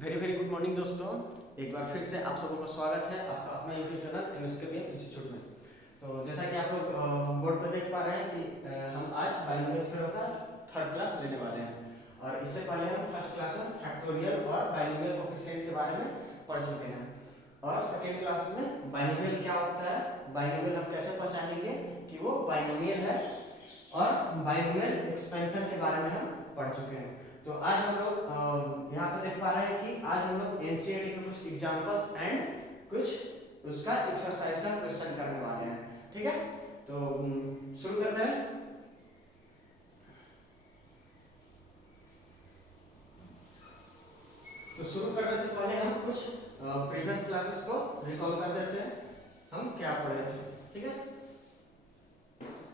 Very very good morning दोस्तों। एक बार फिर से आप सबों का स्वागत है आपका अपना यूट्यूब चैनल एमएसके इंस्टीट्यूट में। तो जैसा कि आप लोग बोर्ड पर देख पा रहे हैं कि हम आज बाइनोमियल थ्योरम का थर्ड क्लास लेने वाले हैं और इससे पहले हम फर्स्ट क्लास में फैक्टोरियल और बाइनोमियल कोएफिशिएंट के बारे में पढ़ चुके हैं और सेकेंड क्लास में बाइनोमियल क्या होता है, बाइनोमियल हम कैसे पहचानेंगे कि वो बाइनोमियल है और बाइनोमियल एक्सपेंशन के बारे में हम पढ़ चुके हैं। तो आज हम लोग यहाँ पे देख पा रहे हैं कि आज हम लोग एनसीईआरटी के कुछ एग्जांपल्स एंड कुछ उसका एक्सरसाइज का क्वेश्चन करने वाले हैं। ठीक है, तो शुरू करते हैं। तो शुरू करने से पहले हम कुछ प्रीवियस क्लासेस को रिकॉल कर देते हैं, हम क्या पढ़े थे। ठीक है,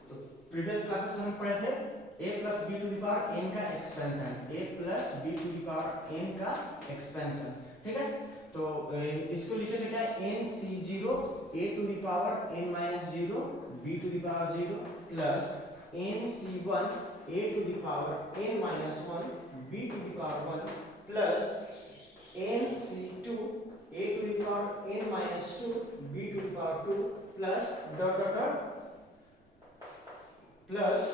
तो प्रीवियस क्लासेस में हम पढ़े थे a plus b to the power n का expansion, a plus b to the power n का एक्सपेंशन। ठीक है, तो इसको लिखे थे क्या, n c0 a to the power n minus 0 b to the power 0 plus n c1 a to the power n minus 1 b to the power 1 plus n c2 a to the power n minus 2 b to the power 2 plus dot dot dot plus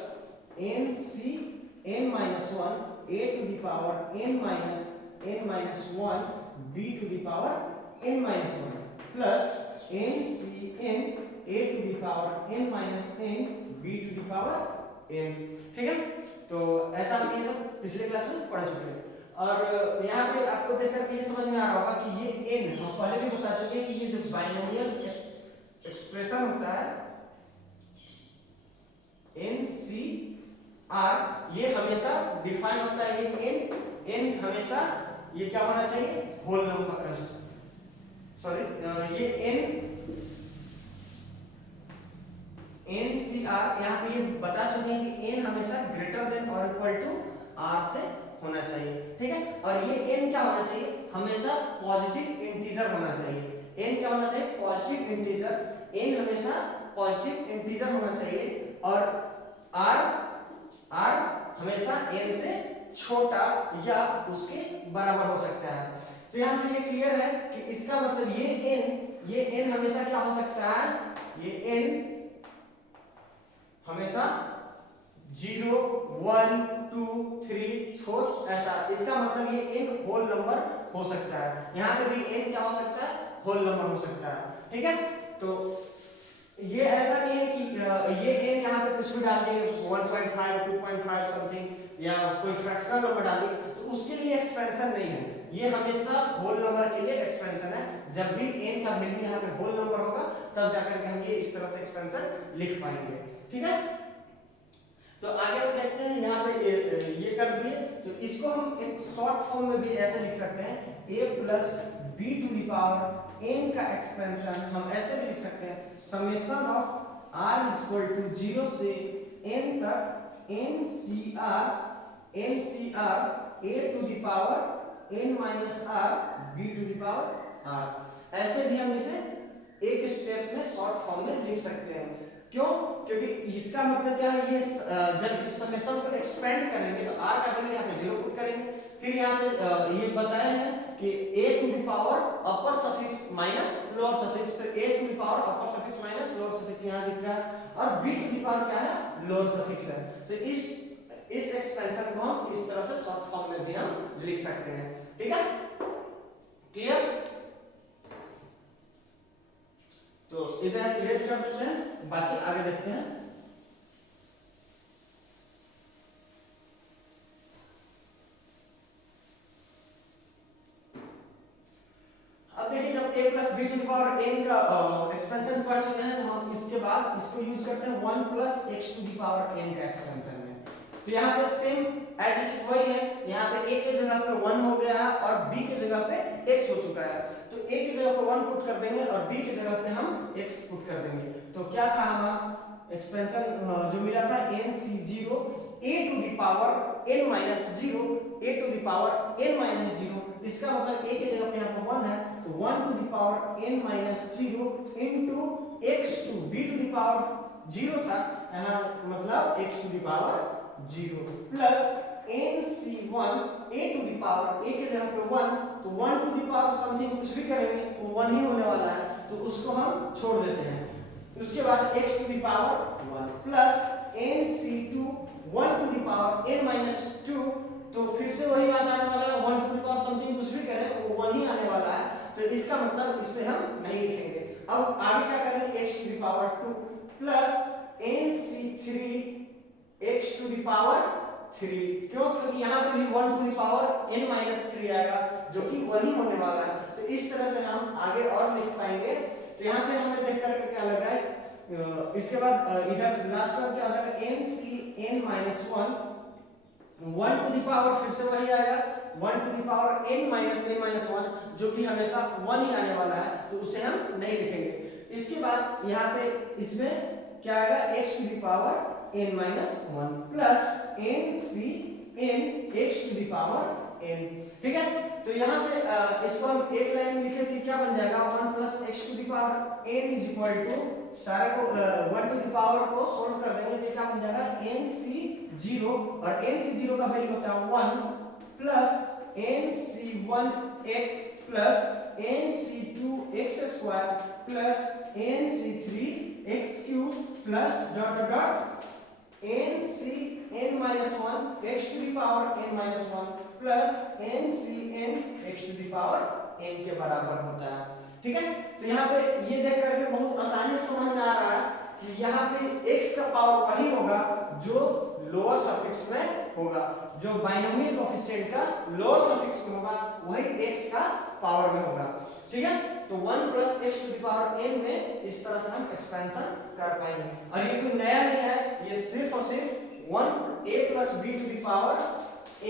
n c n minus 1 a to the power n minus 1 b to the power n minus 1 plus n c n a to the power n minus n b to the power n। ठीक है, तो ऐसा हम ये सब पिछले class में पढ़ चुके हैं और यहाँ पे आपको देखकर के ये समझ में आ रहा होगा कि ये n हम पहले भी बता चुके हैं कि ये जो बाइनोमियल एक्सप्रेशन होता है n c r, ये हमेशा डिफाइन होता है, ये n हमेशा ये क्या होना चाहिए, होल नंबर, सॉरी ये n c r यहाँ पे ये बता चुके हैं कि n हमेशा ग्रेटर देन और इक्वल टू r से होना चाहिए। ठीक है, और ये n क्या होना चाहिए, हमेशा पॉजिटिव इंटीजर होना चाहिए। n क्या होना चाहिए, पॉजिटिव इंटीजर, n हमेशा पॉजिटिव इंटीजर होना चाहिए और r हमेशा n से छोटा या उसके बराबर हो सकता है। तो यहां से ये क्लियर है कि इसका मतलब ये n हमेशा क्या हो सकता है, ये n हमेशा 0 1 2 3 4 ऐसा, इसका मतलब ये n होल नंबर हो सकता है। यहाँ पे भी n क्या हो सकता है, होल नंबर हो सकता है। ठीक है, तो ये ऐसा नहीं है कि ये n यहाँ पे कुछ भी डाल दिए 1.5 2.5 समथिंग या कोई फ्रैक्शनल नंबर डाल दिए तो उसके लिए एक्सपेंशन नहीं है, ये हमेशा होल नंबर के लिए एक्सपेंशन है। जब भी n का वैल्यू यहाँ पे होल नंबर होगा तब जाकर के हम ये इस तरह से एक्सपेंशन लिख पाएंगे। ठीक है, तो आगे हम देखते हैं, यहाँ पे ये कर दिए तो इसको हम एक शॉर्ट फॉर्म में भी ऐसे लिख सकते हैं, a plus b to the power n का एक्सपेंशन हम ऐसे भी लिख सकते हैं, summation of r is equal to 0 से n तक ncr a to the power n minus r b to the power r। ऐसे भी हम इसे एक स्टेप में शॉर्ट फॉर्म में लिख सकते हैं। क्यों, क्योंकि इसका मतलब क्या है, ये जब इस समेशन को एक्सपेंड करेंगे तो r का वैल्यू यहाँ पे 0 पुट करेंगे, फिर यहाँ पे ये बताया है कि a to the power upper suffix minus lower suffix, तो a to the power upper suffix minus lower suffix यहाँ दिख रहा है और b to the power क्या है, लोअर सफिक्स है। तो इस एक्सपेंशन को हम इस तरह से शॉर्ट फॉर्म में भी हम लिख सकते हैं। ठीक है, क्लियर, तो इसे इरेज कर देते हैं, बाकी आगे देखते हैं। अब देखिए जब a plus b to the power n का एक्सपेंशन पढ़ चुके हैं तो हम इसके बाद इसको यूज करते हैं 1 plus x to the power n का एक्सपेंशन में। तो यहाँ पे सेम एज इट इज वही है, यहाँ पे a के जगह पे 1 हो गया है और b के जगह पे x हो चुका है, तो a की जगह पे 1 पुट कर देंगे और b की जगह पे हम x पुट कर देंगे। तो क्या था हमारा एक्सपेंशन जो मिला था nc0 a to the power n minus 0 a to the power n minus 0, इसका मतलब a के जगह पे यहाँ पे 1 है तो 1 to the power n minus 0 into x to b to the power 0 था, यहाँ मतलब x to the power 0 plus nc1 a to the power a के जगह पे 1, तो 1 टू द पावर समथिंग कुछ भी करेंगे तो 1 ही होने वाला है, तो उसको हम छोड़ देते हैं। उसके बाद x to the power 1 plus nc2 1 to the power n minus 2, तो फिर से वही बात आने वाला है, 1 टू द पावर समथिंग कुछ भी करें वो 1 ही आने वाला है, तो इसका मतलब इससे हम नहीं लिखेंगे। अब आगे क्या करेंगे, x to the power 2 plus nc3 x to the power 3, क्यों? क्योंकि यहाँ पे भी 1 to the power n minus 3 आएगा जो कि 1 ही होने वाला है, तो इस तरह से हम आगे और लिख पाएंगे। तो यहाँ से हमें देख करके क्या लग रहा है, इसके बाद इधर लास्ट में क्या होगा, nc n minus 1 1 to the power फिर से वही आएगा 1 to the power n minus 1 जो कि हमेशा 1 ही आने वाला है, तो उसे हम नहीं लिखेंगे। इसके बाद यहाँ पे इसमें क्या आएगा, x to the power n minus 1 plus nc n x to the power n, ठीक है। तो यहाँ से इसको हम एक लाइन में लिखे तो क्या बन जाएगा, 1 plus x to the power n is equal to, सारे को 1 टू द पावर को सोल्व कर देंगे तो क्या बन जाएगा, nc0, और nc0 का वैल्यू होता है 1 plus nc1x plus nc2x square plus nc3x cube plus dot dot dot nc n minus 1 x to the power n minus 1 plus nc n x to the power n के बराबर होता है, ठीक है। तो यहाँ पे ये देख करके बहुत आसानी से समझ में आ रहा है कि यहाँ पे x का पावर वही होगा जो लोअर सफिक्स में होगा, जो बाइनोमियल कोएफिशिएंट का लोअर सफिक्स में होगा वही x का पावर में होगा, ठीक है। तो 1 plus x to the power n में इस तरह से हम एक्सपेंशन कर पाएंगे, और ये कोई नया नहीं है, ये सिर्फ और सिर्फ 1a plus b to the power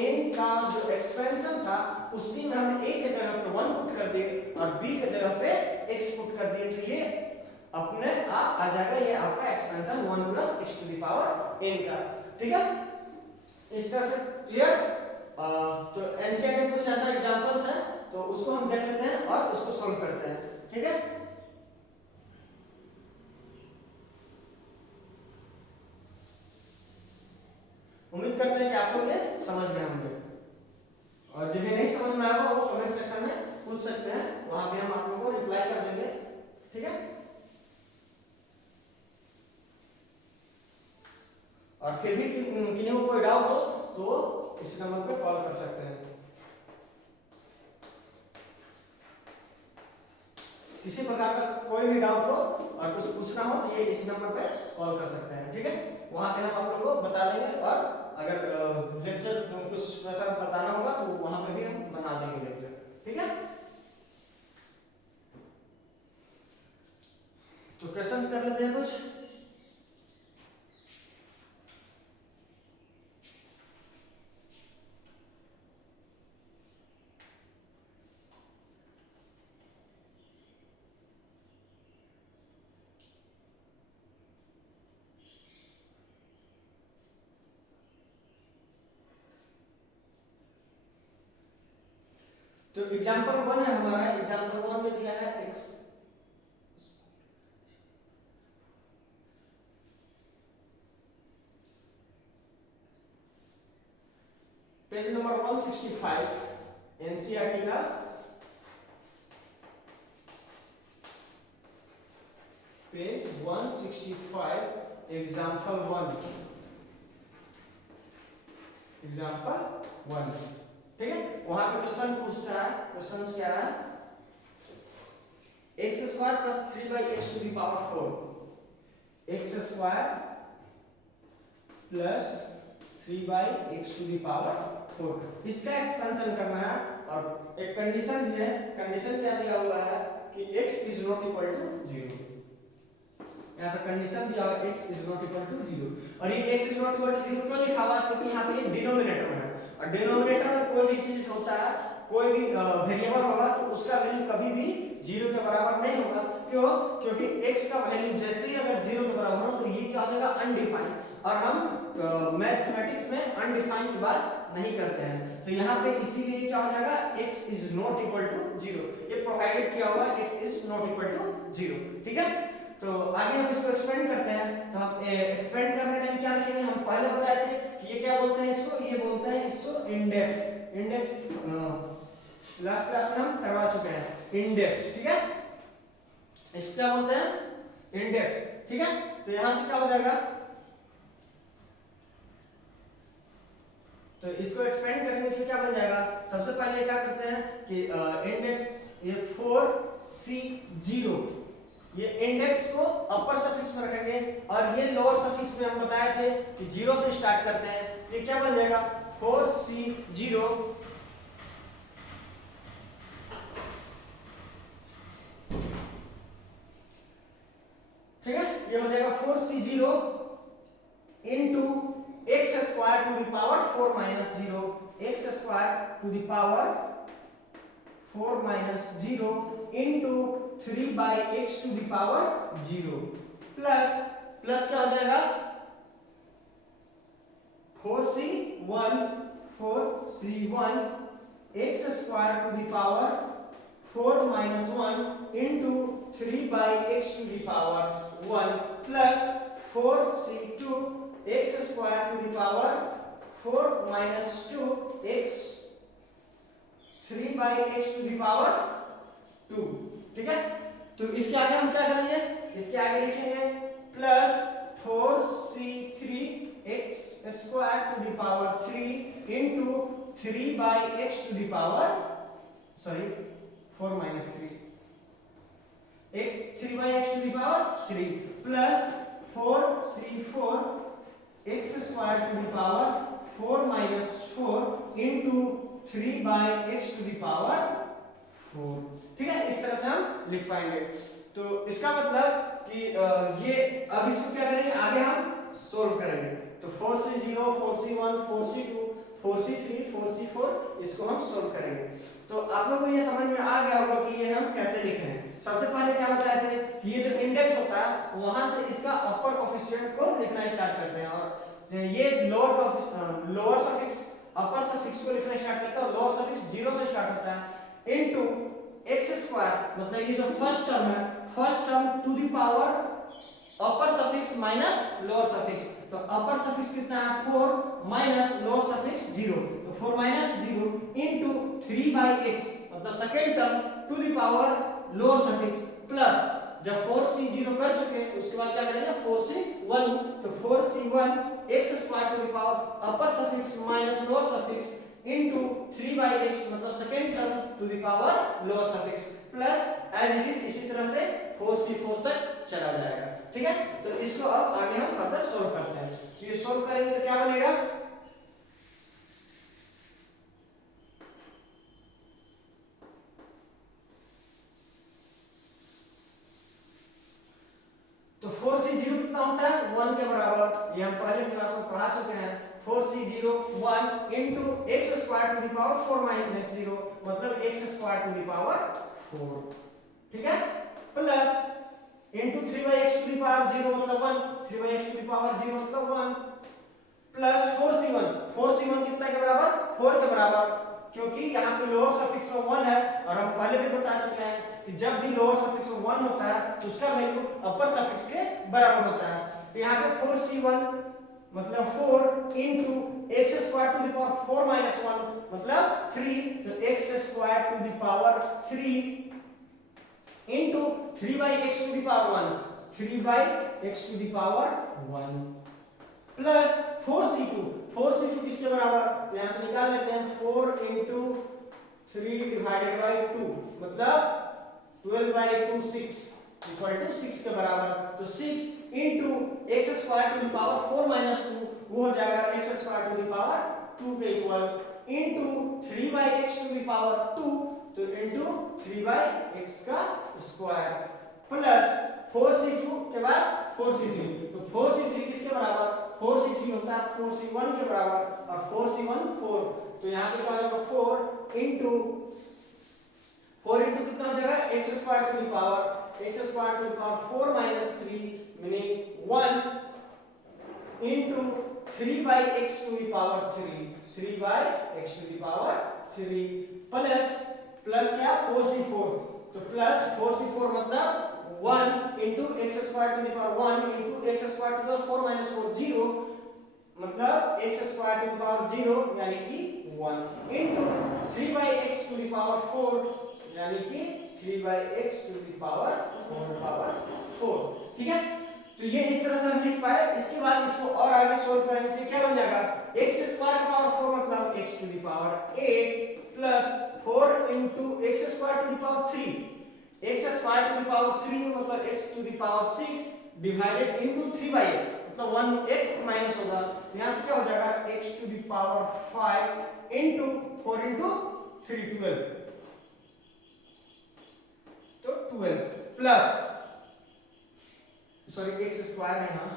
n का जो एक्सपेंशन था उसी में हमने a के जगह पे 1 पुट कर दिए और b के जगह पे x पुट कर दिए, तो ये अपने आप आ जाएगा, ये आपका expansion 1 plus x to the power n का, ठीक है। इस तरह से क्लियर। तो एनसीईआरटी में कुछ ऐसा एग्जांपल्स है तो उसको हम देख लेते हैं और उसको सॉल्व करते हैं, ठीक है। उम्मीद करते हैं कि आप लोग ये समझ गए होंगे, और जिन्हें नहीं समझ में आया वो कमेंट सेक्शन में पूछ सकते हैं, वहां पे हम आप लोगों को रिप्लाई कर देंगे, ठीक है। और फिर भी किन्हीं को कोई डाउट हो तो इस नंबर पे कॉल कर सकते हैं। किसी प्रकार का कोई भी डाउट हो और कुछ पूछना हो तो ये इस नंबर पे कॉल कर सकते हैं, ठीक है। वहां पे हम आप लोगों को बता देंगे, और अगर लेक्चर कुछ वैसा बताना होगा तो वहां पे भी हम बना देंगे लेक्चर, ठीक है। तो क्वेश्चंस कर लेते हैं कुछ। तो एग्जांपल 1 है हमारा, एग्जांपल 1 में दिया है x, पेज नंबर 165 एनसीईआरटी का पेज 165 एग्जांपल 1, एग्जांपल 1, ठीक है। वहां पे क्वेश्चन पूछता है, क्वेश्चन क्या है, x square plus 3/x to the power 4, x square plus 3/x to the power 4, इसका एक्सपेंशन करना है, और एक कंडीशन दी है, कंडीशन क्या दिया हुआ है कि x is not equal to 0, यहाँ पे कंडीशन दिया हुआ है x is not equal to 0, और ये x is not equal to 0 क्यों लिखा हुआ है, क्योंकि यहाँ पे डिनोमिनेटर में है, और डिनोमिनेटर में कोई भी चीज होता है, कोई भी वेरिएबल होगा तो उसका वैल्यू कभी भी 0 के बराबर नहीं होगा, क्यों? क्योंकि x का वैल्यू जैसे ही अगर 0 के बराबर हो तो ये क्या हो जाएगा, अनडिफाइंड, और हम मैथमेटिक्स में अनडिफाइंड की बात नहीं करते हैं, तो यहाँ पे इसीलिए क्या हो जाएगा, x is not equal to 0, ये प्रोवाइडेड किया हुआ है x is not equal to 0, ठीक है। तो आगे हम इसको एक्सपेंड करते हैं। तो हम एक्सपेंड करने टाइम क्या लिखेंगे, हम पहले बताए थे कि ये क्या बोलते हैं इसको, ये बोलते हैं इसको इंडेक्स। इंडेक्स लास्ट क्लास में हम करवा चुके हैं इंडेक्स, ठीक है। इसको क्या बोलते हैं, इंडेक्स, ठीक है। तो यहां से क्या हो जाएगा, तो इसको एक्सपेंड करेंगे तो क्या बन जाएगा, सबसे पहले क्या करते हैं कि इंडेक्स ये 4C0, ये इंडेक्स को अपर सफिक्स में रखेंगे और ये लोअर सफिक्स में हम बताए थे कि 0 से स्टार्ट करते हैं। तो ये क्या बन जाएगा 4C0, ठीक है। ये हो जाएगा 4C0 into x square to the power 4 minus 0, x square to the power 4 minus 0 into 3 by x to the power 0 plus क्या हो जाएगा 4C1 x square to the power 4 minus 1 into 3 by x to the power 1 plus 4C2 x square to the power 4 minus 2 x 3 by x to the power 2, ठीक है। तो इसके आगे हम क्या करेंगे, इसके आगे लिखेंगे plus 4C3 x square to the power 3 into 3 by x to the power 4 minus 3 x 3 by x to the power 3 plus 4C4 x square to the power 4 minus 4 into 3 by x to the power 4, ठीक है। इस तरह से हम लिख पाएंगे। तो इसका मतलब कि ये अब इसको क्या करेंगे, आगे हम सोल्व करेंगे। तो 4C0 4C1 4C2 4C3 4C4 इसको हम सोल्व करेंगे। तो आप लोगों को ये समझ में आ गया होगा कि ये हम कैसे लिख रहे हैं। सबसे पहले क्या बताए थे कि ये जो इंडेक्स होता है वहां से इसका अपर कोफिशिएंट को लिखना स्टार्ट करते हैं और ये लोअर सफिक्स अपर सफिक्स को लिखना स्टार्ट करते हैं और लोअर सफिक्स 0 से स्टार्ट होता है इनटू x स्क्वायर, मतलब ये जो फर्स्ट टर्म है first term to the power upper suffix minus lower suffix. तो अपर सफिक्स कितना है 4 माइनस लोअर सफिक्स 0, तो 4 माइनस 0 इनटू 3 by x, मतलब second term to the power lower suffix plus जब 4C0 कर चुके उसके बाद क्या करेंगे 4C1, तो 4C1 x square to the power upper suffix minus lower suffix into 3 by x, मतलब second term to the power lower suffix plus as it is इसी तरह से 4C4 तक चला जाएगा, ठीक है। तो इसको अब आगे हम फर्दर सोल्व करते हैं। तो ये सोल्व करेंगे तो क्या बनेगा, तो 4C0 कितना होता है 1 के बराबर, ये हम पहले क्लास में पढ़ा चुके हैं। 4C0 1 into x square to the power 4 minus 0, मतलब x square to the power 4, ठीक है, plus into 3 by x to the power 0 मतलब 1, 3 by x to the power 0 मतलब 1 प्लस 4C1 कितना के बराबर 4 के बराबर, क्योंकि यहाँ पे लोअर सफिक्स में 1 है और हम पहले भी बता चुके हैं कि जब भी लोअर सफिक्स में 1 होता है तो उसका वैल्यू अपर सफिक्स के बराबर होता है। तो यहाँ पे 4C1 मतलब 4 into x square to the power 4 minus 1 मतलब 3, तो x square to the power 3 into 3 by x to the power 1, 3 by x to the power 1 plus 4C2 किसके बराबर, तो यहाँ से निकाल लेते हैं 4 into 3 divided by 2 मतलब 12 by 2 6 इक्वल टू 6 के बराबर, तो 6 into x square to the power 4 minus 2 वो हो जाएगा x square to the power 2 के equal into 3 by x to the power 2, तो into 3 by x का स्क्वायर प्लस 4C2 के बाद 4C3, तो 4C3 किसके बराबर 4C3 होता है 4C1 के बराबर और 4C1 4, तो यहाँ पे क्या हो जाएगा 4 into कितना हो जाएगा x square to the power 4 minus 3 meaning 1 into 3 by x to the power 3 by x to the power 3 plus क्या 4C4, तो प्लस 4C4 मतलब 1 into x square to the power 1 into x square to the power 4 minus 4 0, मतलब x square to the power 0 यानी कि 1 into 3 by x to the power 4 यानी कि 3 by x to the power 4, ठीक है। तो ये इस तरह से हम लिख पाए। इसके बाद इसको और आगे सोल्व करेंगे तो क्या बन जाएगा, x स्क्वायर का पावर 4 मतलब x to the power 8 plus 4 into x square to the power 3, x square to the power 3 मतलब x to the power 6 divided into 3 by x मतलब 1x माइनस होगा, यहां से क्या हो जाएगा x to the power 5 into 4 into 3 12, तो 12 plus sorry x square है, हां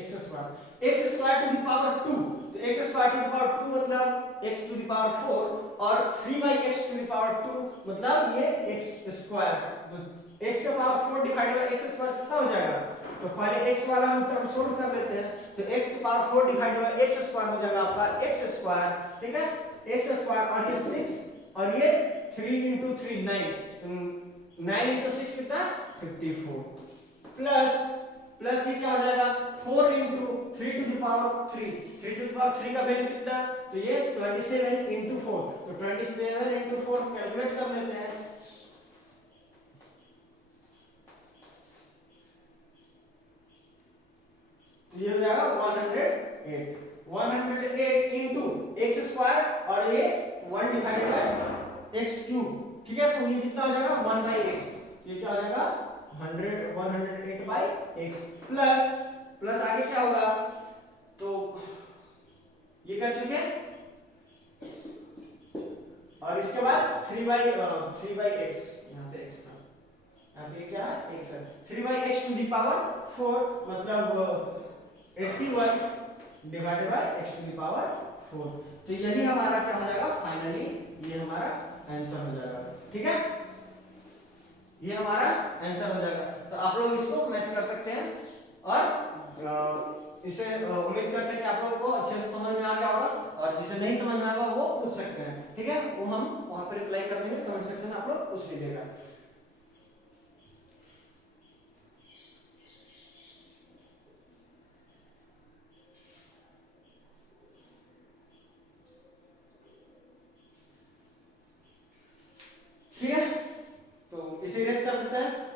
x square to the power 2, तो x square to the power 2 मतलब x टू द पावर 4 और 3 by x to the power 2 मतलब ये x स्क्वायर, तो x का power 4 divide by x square कितना हो जाएगा, तो पहले x वाला हम टर्म सोल्व कर लेते हैं, तो x की power 4 divide by x square हो जाएगा आपका x स्क्वायर, ठीक है, x स्क्वायर और ये 6 और ये 3 into 3 9, तो 9 into 6 कितना 54 प्लस ये क्या हो जाएगा 4 into 3 to the power 3, 3 to the power 3 का वैल्यू कितना, तो ये 27 into 4, तो 27 into 4 कैलकुलेट कर लेते हैं, तो ये हो जाएगा 108 into x स्क्वायर और ये 1 डिवाइडेड बाय x क्यूब, ठीक है, तो ये कितना हो जाएगा 1 by x, ये क्या हो जाएगा 108 by x प्लस आगे क्या होगा, तो ये कर चुके और इसके बाद 3 by x, यहाँ पे x था, यहाँ पे क्या है x है, 3 by x to the power 4 मतलब 81 divided by x to the power 4, तो यही हमारा क्या हो जाएगा फाइनली, ये हमारा आंसर हो जाएगा, ठीक है, ये हमारा आंसर हो जाएगा। तो आप लोग इसको मैच कर सकते हैं और इसे उम्मीद करते हैं कि आप लोगों को अच्छे से समझ में आ गया होगा, और जिसे नहीं समझ में आएगा वो पूछ सकते हैं, ठीक है, वो हम वहां पर रिप्लाई कर देंगे, कमेंट सेक्शन में आप लोग पूछ लीजिएगा। ठीक है, तो इसे इरेज कर देते हैं।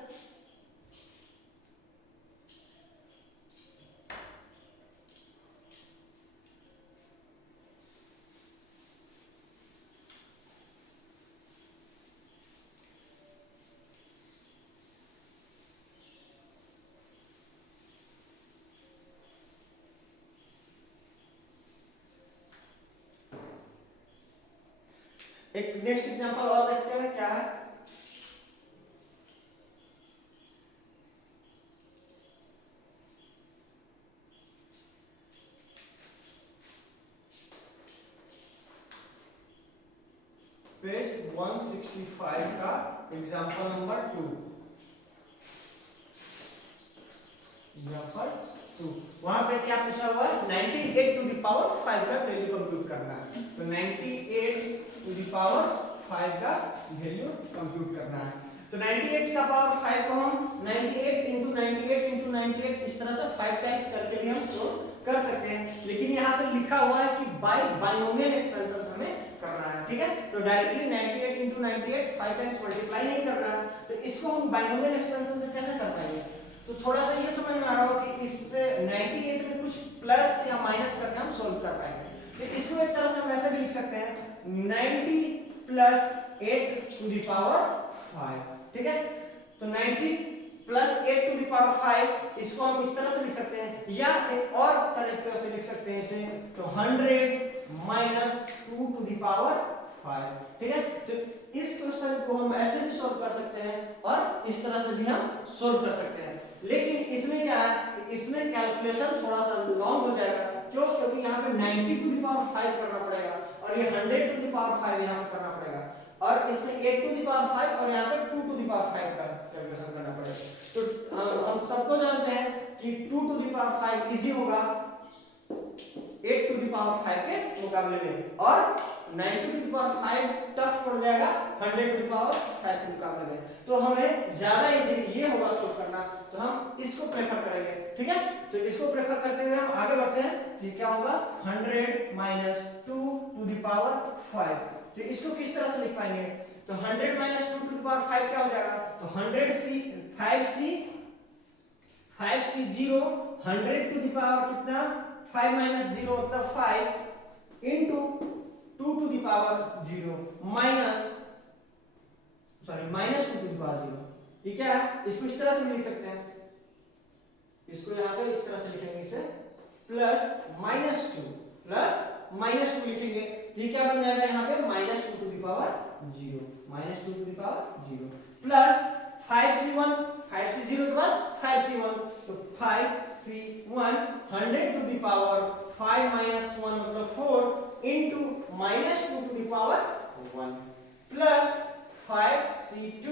एक नेक्स्ट एग्जांपल और देखते हैं क्या है। पेज 165 का एग्जांपल नंबर 2, एग्जांपल 2 वहां पे क्या पूछा हुआ है 98 टू द पावर 5 का वैल्यू कंप्यूट करना है, तो 98 टू द पावर 5 का वैल्यू कंप्यूट करना है, तो 98 का पावर 5 को हम 98 into 98 into 98 इस तरह से 5 टाइम्स करके भी हम सोल्व कर सकते हैं, लेकिन यहाँ पे लिखा हुआ है कि बाय बाइनोमियल एक्सपेंशन हमें करना है, ठीक है, तो डायरेक्टली 98 into 98 5 टाइम्स मल्टीप्लाई नहीं करना है, तो इसको हम बाइनोमियल एक्सपेंशन से कैसे कर पाएंगे, तो थोड़ा सा ये समझ में आ रहा हो कि इससे 98 में कुछ प्लस या माइनस करके हम सोल्व कर पाएंगे, तो इसको एक तरह से हम ऐसे भी लिख सकते हैं 90 प्लस 8 टू द पावर 5, ठीक है, तो 90 प्लस 8 टू द पावर 5 इसको हम इस तरह से लिख सकते हैं, या एक और तरीके से लिख सकते हैं इसे, तो 100 माइनस 2 टू द पावर 5, ठीक है, तो इस क्वेश्चन को हम ऐसे भी सोल्व कर सकते हैं और इस तरह से भी हम सोल्व कर सकते हैं, लेकिन इसमें क्या है कि इसमें कैलकुलेशन थोड़ा सा लॉन्ग हो जाएगा, क्यों, क्योंकि यहाँ पे 90 टू द पावर 5 करना पड़ेगा और ये 100 टू द पावर 5 यहाँ पे करना पड़ेगा, और इसमें 8 टू द पावर 5 और यहाँ पे 2 टू द पावर 5 का कैलकुलेशन करना पड़ेगा, तो हम सबको जानते हैं कि 2 टू द पावर 5 इजी होगा 8 टू द पावर 5 के मुकाबले में, और 90 टू द पावर 5 टफ पड़ जाएगा 100 100 टू द पावर 5 के मुकाबले में, तो हमें ज्यादा इजी ये होगा सोल्व करना, तो हम इसको प्रेफर करेंगे। ठीक है, तो इसको प्रेफर करते हुए हम आगे बढ़ते हैं। तो क्या होगा 100 माइनस 2 टू द पावर 5, तो इसको किस तरह से लिख पाएंगे? तो 100 माइनस 2 टू द पावर 5 क्या हो जाएगा? तो 100c 5c 0, 100 to the power कितना 5 माइनस 0 मतलब 5 into 2 to the power 0 minus 2 to the power 0। ये क्या है? इसको इस तरह से लिख सकते हैं, इसको यहाँ पे इस तरह से लिखेंगे, इसे प्लस माइनस 2 लिखेंगे। ये क्या बन जाएगा यहाँ पे? Minus 2 to the power 0, minus 2 to the power 0 plus 5c1, 5c0 के बाद 5c1, तो 5c1 100 to the power 5 minus 1 मतलब 4 into minus 2 to the power 1 plus 5c2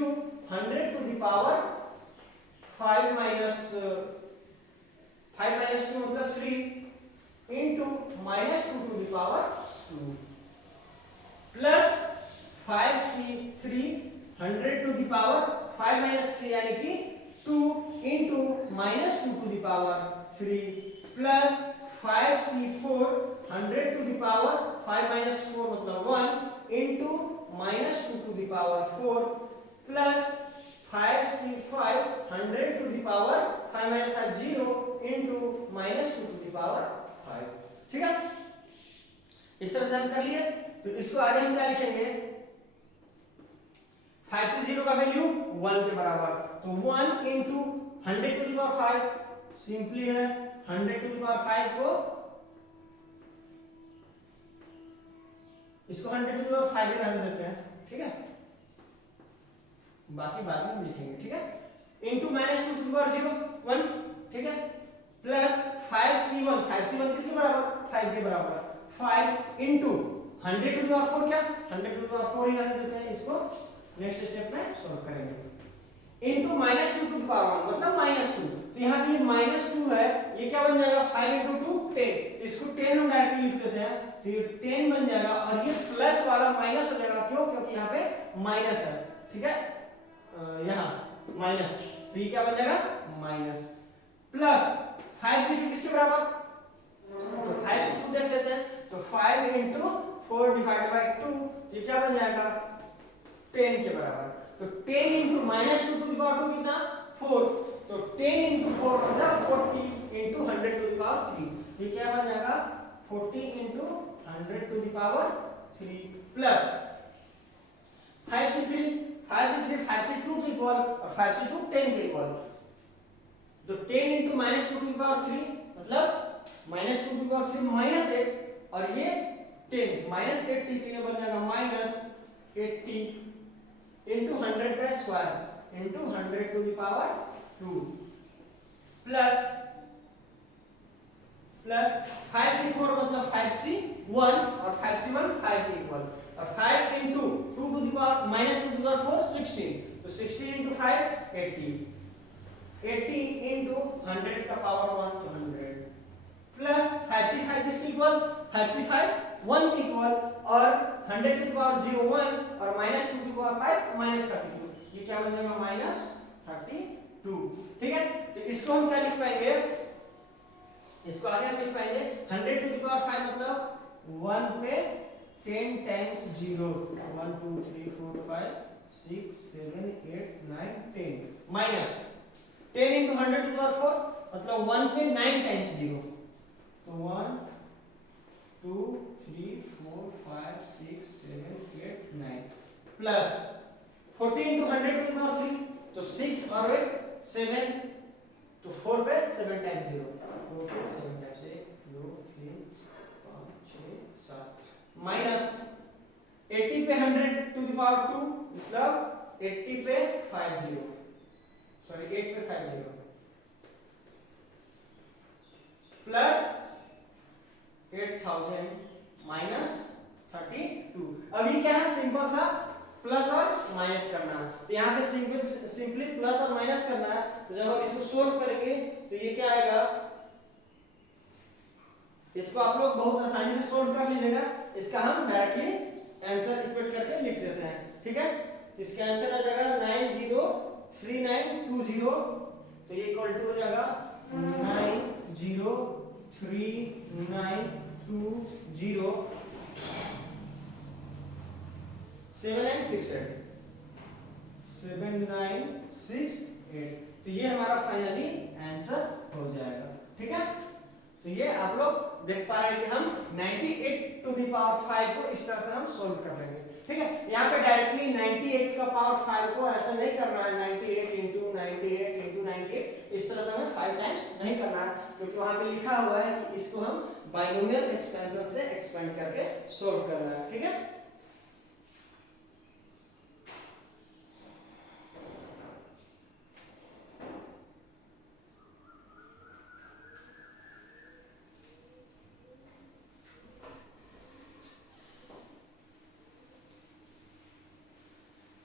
100 to the power 5 minus 2 मतलब 3 into minus 2 to the power 2 plus 5c3 100 to the power 5 minus 3 यानी कि 2 into minus 2 to the power 3 plus 5c4 100 to the power 5 minus 4 मतलब 1 into minus 2 to the power 4 plus 5c5 100 to the power 5 minus 5 0 into minus 2 to the power 5। ठीक है, इस तरह से हम कर लिए। तो इसको आगे हम क्या लिखेंगे? 5 से 0 का वैल्यू 1 के बराबर, तो 1 into 100 to the power 5 simply है 100 टू द पावर 5 को इसको 100 टू द पावर 5 रहने देते हैं। ठीक है, बाकी बाद में हम लिखेंगे। ठीक है, into minus 2 to the power 0 1। ठीक है, प्लस 5c1 किसके बराबर? 5 के बराबर, 5 इंटू 100 टू द पावर 4 क्या 100 टू द पावर 4 ही रहने देते हैं, इसको नेक्स्ट स्टेप में सॉल्व करेंगे। Into minus 2 to the power 1 मतलब माइनस 2, तो यहाँ पे माइनस 2 है, ये क्या बन जाएगा 5 इंटू 2 10, तो इसको 10 हम डायरेक्टली लिख देते हैं, तो ये 10 बन जाएगा और ये प्लस वाला माइनस हो जाएगा। क्यों? क्योंकि यहाँ पे माइनस है। ठीक है, यहाँ माइनस, तो ये क्या बन जाएगा माइनस प्लस 5c2 किसके बराबर? तो 5c2 देख लेते हैं, तो 5 इंटू 4 डिवाइड बाई 2, ये क्या बन जाएगा 10 के बराबर, तो 10 into minus 2 to the power 2 कितना 4, तो 10 इंटू 4 मतलब 40 इंटू 100 टू द पावर 3, ये क्या बन जाएगा 40 into 100 to the power 3 plus 5c3 5c2 के इक्वल और 5c2 10 के इक्वल, तो 10 into minus 2 to the power 3 मतलब minus 2 to the power 3 minus 8 और ये 10 माइनस 80, तो ये बन जाएगा माइनस 80 इंटू 100 का square into 100 to the power 2 plus 5c4 मतलब 5c1 और 5c1 5 के इक्वल, और 5 into 2 to the power minus 2 to the power 4 16, तो 16 इंटू 5 80 इंटू 100 का पावर 1 तो 100 प्लस 5c5 किसके इक्वल 5c5 1 के इक्वल और 100 टू द पावर 0 1 और minus 2 to the power 5 minus 32, ये क्या बन जाएगा माइनस 32। ठीक है, तो इसको हम क्या लिख पाएंगे? इसको आगे हम लिख पाएंगे 100 टू द पावर 5 मतलब 1 पे 10 times 0 1 2 3 4 5 6 7 8 9 10 minus 10 into 100 to the power 4 मतलब 1 पे 9 टाइम्स 0, तो 1 2 3 4 5 6 7 8 9 plus 40 into 100 to the power 3, तो 6 और 7, तो 4 पे 7 टाइम्स 0 4 पे 7 टाइम्स 1 2 3 5 6 7 माइनस 80 पे 100 टू द पावर 2 मतलब 80 पे 50 सॉरी 8 पे 50 प्लस 8000 माइनस 32। अभी क्या है सिंपल सा प्लस और माइनस करना है, तो यहाँ पे सिंपली प्लस और माइनस करना है, तो जब हम इसको सोल्व करेंगे तो ये क्या आएगा, इसको आप लोग बहुत आसानी से सोल्व कर लीजिएगा, इसका हम डायरेक्टली आंसर इक्वेट करके लिख देते हैं। ठीक है, इसका आंसर आ जाएगा 903920, तो ये इक्वल टू हो जाएगा 903920 7968 7968, तो ये हमारा फाइनली आंसर हो जाएगा। ठीक है, तो ये आप लोग देख पा रहे हैं कि हम 98 टू द पावर 5 को इस तरह से हम सोल्व कर लेंगे। ठीक है, यहाँ पे डायरेक्टली 98 का पावर 5 को ऐसा नहीं करना है 98 इंटू 98 इस तरह से हमें 5 टाइम्स नहीं करना है, क्योंकि वहां पे लिखा हुआ है कि इसको हम बाइनोमियल एक्सपेंशन से एक्सपेंड करके सोल्व करना है। ठीक है,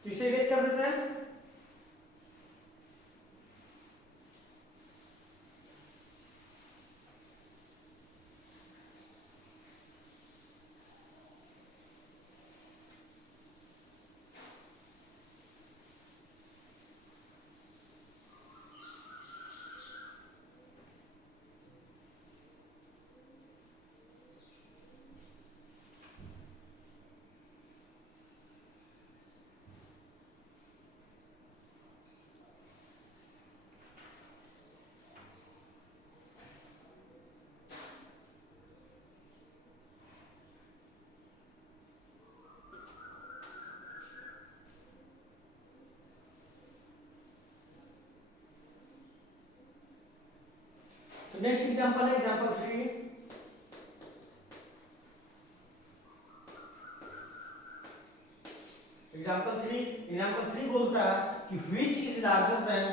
तो इसे इरेज कर देते हैं। तो नेक्स्ट एग्जांपल है एग्जांपल 3। एग्जांपल 3 बोलता है कि which is larger than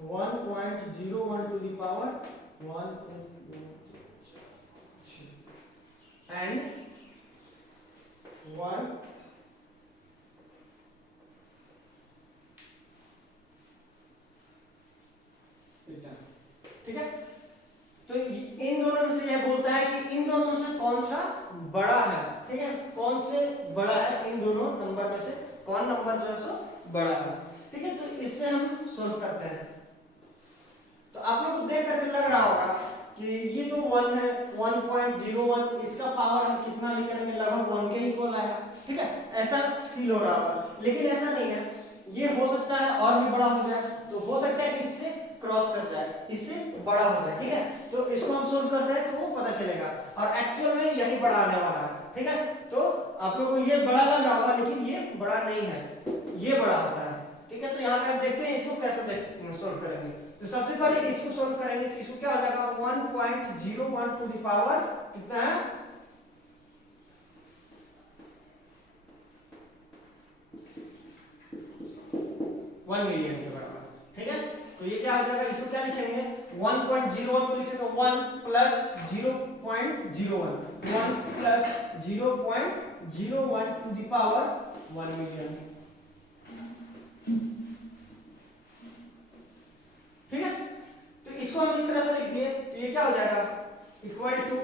1.01 to the power 1 and 1 ठीक है, तो इन दोनों में से यह बोलता है कि इन दोनों में से कौन सा बड़ा है। ठीक है, कौन से बड़ा है, इन दोनों नंबर में से कौन नंबर जो है सो बड़ा है। ठीक है, तो इससे हम सोल्व करते हैं। तो आप लोग को देख करके लग रहा होगा कि ये तो 1 है, 1.01, इसका पावर हम कितना लेकर लगभग 1 के इक्वल आएगा। ठीक है, ऐसा फील हो रहा होगा, लेकिन ऐसा नहीं है। ये हो सकता है और भी बड़ा हो जाए, तो हो सकता है कि इससे क्रॉस कर जाए, इससे बड़ा हो जाए। ठीक है, तो इसको हम सोल्व करते हैं तो पता चलेगा, और एक्चुअल में यही बड़ा आने वाला है। ठीक है, तो आप लोगों को ये बड़ा लग रहा होगा, लेकिन ये बड़ा नहीं है, ये बड़ा होता है। ठीक है, तो यहाँ पे हम देखते हैं इसको कैसे सोल्व करेंगे। तो सबसे पहले इसको सोल्व करेंगे, तो इसको क्या हो जाएगा 1.01 टू द पावर कितना है 1 मिलियन के बराबर। ठीक है, तो ये क्या हो जाएगा, इसको क्या लिखेंगे 1.01 को लिखेंगे 1 plus 0.01 1 plus 0.01 to the power 1 million. ठीक है, तो इसको हम इस तरह से लिख दिए, तो ये क्या हो जाएगा इक्वल टू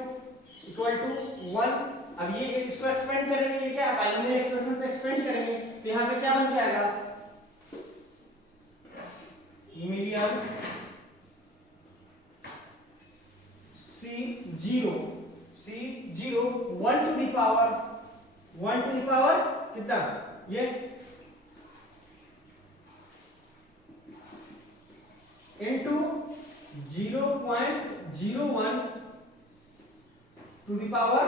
1। अब ये इसको एक्सपेंड करेंगे, ये क्या बाइनोमियल एक्सपेंशन से एक्सपेंड करेंगे, तो यहाँ पे क्या बन के आएगा million C0 1 to the power कितना ये into 0.01 to the power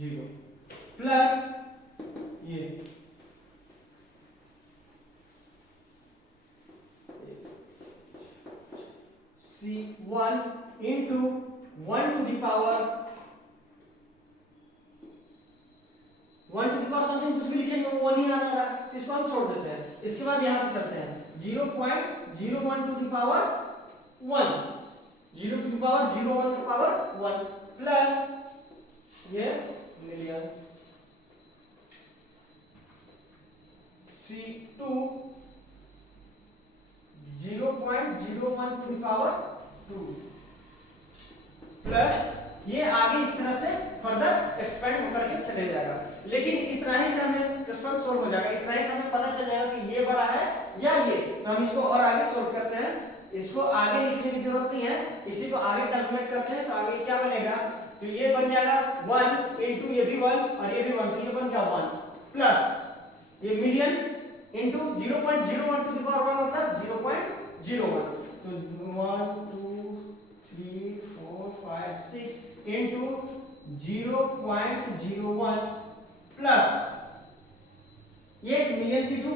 0 plus ये C1 into 1 to the power something कुछ भी लिखेंगे वो 1 ही आने वाला है, तो इसको हम छोड़ देते हैं। इसके बाद यहाँ पे चलते हैं 0.01 to the power 1 0 to the power 01 to the power 1 plus ये million C2 0.01 0.01 to the power 2 plus ये आगे इस तरह से फर्दर एक्सपेंड होकर के चले जाएगा। लेकिन इतना ही से हमें क्वेश्चन सोल्व हो जाएगा, इतना ही से हमें पता चल जाएगा कि ये बड़ा है या ये। तो हम इसको और आगे सोल्व करते हैं, इसको आगे लिखने की जरूरत नहीं है, इसी को आगे कैलकुलेट करते हैं। तो आगे क्या बनेगा, तो ये बन जाएगा 1 इनटू ये भी 1 और ये भी 1, तो ये बन गया 1 प्लस ये million into 0.01 to the power 1 मतलब 0.01, तो 1 2 3 4 5 6 इनटू 0.01 प्लस ये million C2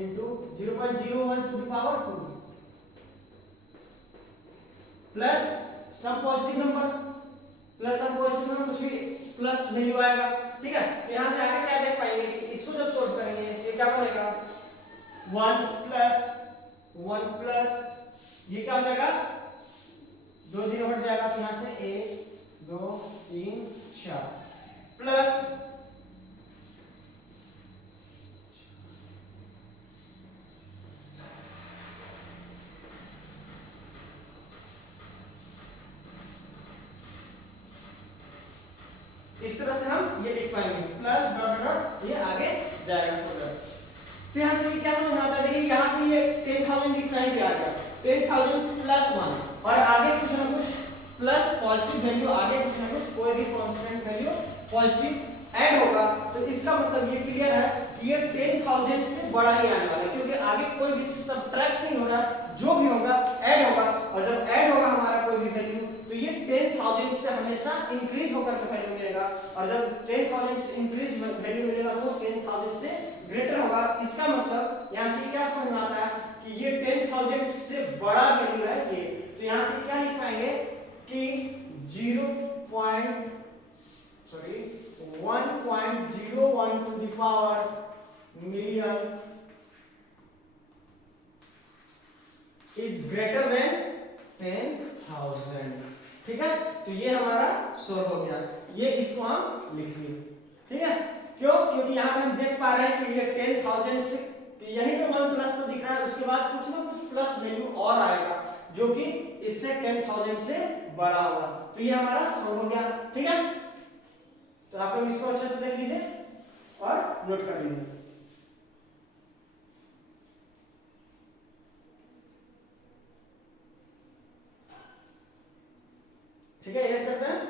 into 0.01 to the power 2 plus some positive number, plus some positive number कुछ भी प्लस वैल्यू आएगा। ठीक है, तो यहां से आगे क्या देख पाएंगे कि इसको जब सॉल्व करेंगे ये क्या बनेगा 1 प्लस ये क्या हो जाएगा 2 0 हट जाएगा, तो यहां से 1 2 3 4 प्लस इस तरह से हम ये लिख पाएंगे प्लस डॉट डॉट ये आगे जाएगा फर्दर। तो यहां से क्या समझ में आता है, देखिए यहां पे ये 10,000 लिखना ही आ गया, 10,000 प्लस 1 और आगे कुछ ना कुछ प्लस पॉजिटिव वैल्यू, आगे कुछ ना कुछ कोई भी कांस्टेंट वैल्यू पॉजिटिव ऐड होगा। तो इसका मतलब ये क्लियर है कि ये 10,000 से बड़ा ही आने वाला है, क्योंकि आगे कोई भी चीज सब्ट्रैक्ट नहीं हो रहा, जो भी होगा ऐड होगा, और जब ऐड होगा हमारा कोई भी वैल्यू तो ये 10,000 से हमेशा इंक्रीज होकर के वैल्यू मिलेगा, और जब 10,000 से इंक्रीज वैल्यू मिलेगा वो 10,000 से ग्रेटर होगा। इसका मतलब यहाँ से क्या समझ में आता है कि ये 10,000 से बड़ा वैल्यू है ये। तो यहाँ से क्या लिख पाएंगे कि 1.01 to the power million is greater than 10,000। ठीक है, तो ये हमारा सोल्व हो गया, ये इसको हम लिख लिए। ठीक है, क्यों, क्योंकि यहाँ पे हम देख पा रहे हैं कि ये 10,000 से यही पे 1 प्लस तो दिख रहा है, उसके बाद कुछ ना कुछ प्लस वैल्यू और आएगा जो कि इससे 10,000 से बड़ा होगा। तो ये हमारा सोल्व हो गया। ठीक है, तो आप लोग इसको अच्छे से देख लीजिए और नोट कर लीजिए। ठीक है, इरेज करते हैं।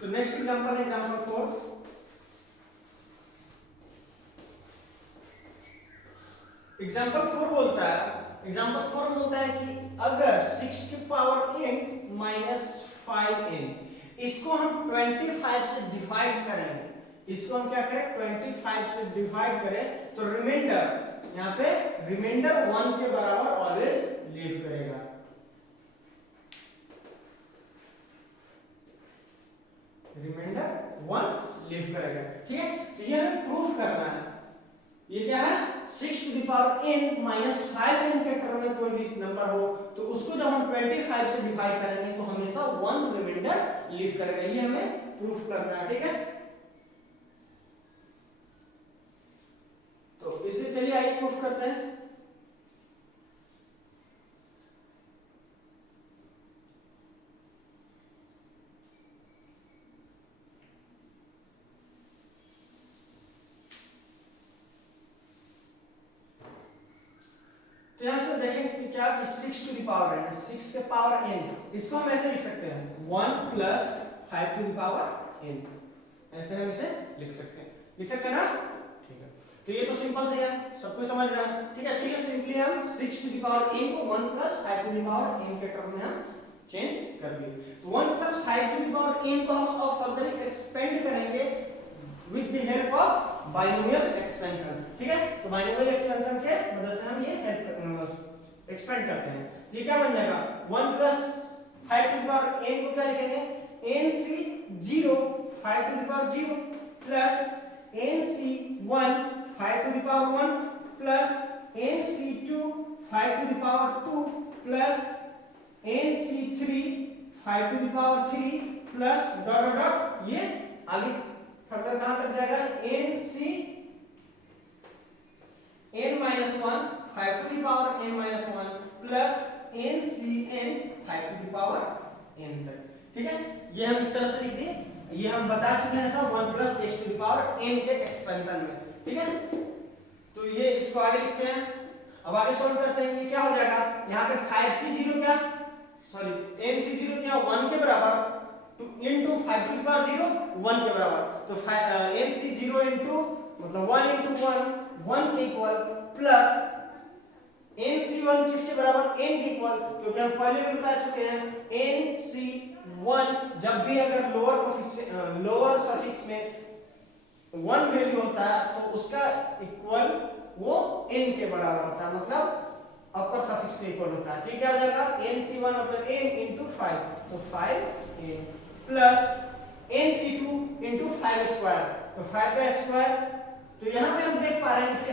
तो नेक्स्ट एग्जांपल है एग्जांपल 4। एग्जांपल 4 बोलता है कि अगर 6 की पावर n माइनस 5n इसको हम 25 से डिवाइड करें, इसको हम क्या करें 25 से डिवाइड करें, तो रिमाइंडर यहाँ पे रिमाइंडर 1 के बराबर ऑलवेज लीव करेगा। रिमाइंडर 1 लीव करेगा। ठीक है, तो ये हमें प्रूफ करना है। ये क्या है 6 to the power n minus 5n के टर्म में कोई भी नंबर हो तो उसको जब हम 25 से डिवाइड करेंगे तो हमेशा 1 रिमाइंडर लीव करेगा, ये हमें प्रूफ करना है। ठीक है, तो इसे चलिए आइए प्रूफ करते हैं। तो यहां से देखें कि क्या कि 6 टू द पावर n, 6 के पावर n, इसको हम ऐसे लिख सकते हैं 1 plus 5 to the power n, ऐसे हम इसे लिख सकते हैं ना। ठीक है, तो ये तो सिंपल से है, सबको समझ रहा है, ठीक है। सिंपली हम 6 टू द पावर n को 1 plus 5 to the power n के टर्म में हम चेंज कर दिए। तो 1 plus 5 to the power n को हम अब फर्दर एक्सपेंड करेंगे with the help of binomial expansion, ठीक है। तो बाइनोमियल एक्सपेंशन के मदद से हम ये एक्सपेंड करते हैं। ये क्या बन जाएगा 1 plus 5 to the power n को क्या लिखेंगे nc0 5 to the power 0 plus nc1 5 to the power 1 plus nc2 5 to the power 2 plus nc3 5 to the power 3 plus dot dot dot ये आगे फर्दर कहां तक जाएगा nc n minus 1 5 to the power n minus 1 plus ncn 5 to the power n तक, ठीक है। ये हम इस तरह से लिख दिए, ये हम बता चुके हैं सब 1 plus x to the power n के एक्सपेंशन में, ठीक है। तो ये इसको आगे लिखते हैं। अब आगे सॉल्व करते हैं। ये क्या हो जाएगा यहाँ पे 5c0 क्या सॉरी nc0 क्या 1 के बराबर तो इनटू 5 टू द पावर 0 1 के बराबर, तो nc0 इनटू मतलब 1 इनटू 1 के इक्वल प्लस nc1 किसके बराबर n के इक्वल, क्योंकि हम पहले भी बता चुके हैं nc1 जब भी अगर लोअर सफिक्स में 1 वैल्यू होता है तो उसका इक्वल वो n के बराबर होता है, मतलब अपर सफिक्स के इक्वल होता है। ठीक है, आ जाएगा nc1 मतलब n into 5 तो 5n plus nc2 into 5 square तो 5 का स्क्वायर। तो यहाँ पे हम देख पा रहे हैं इसके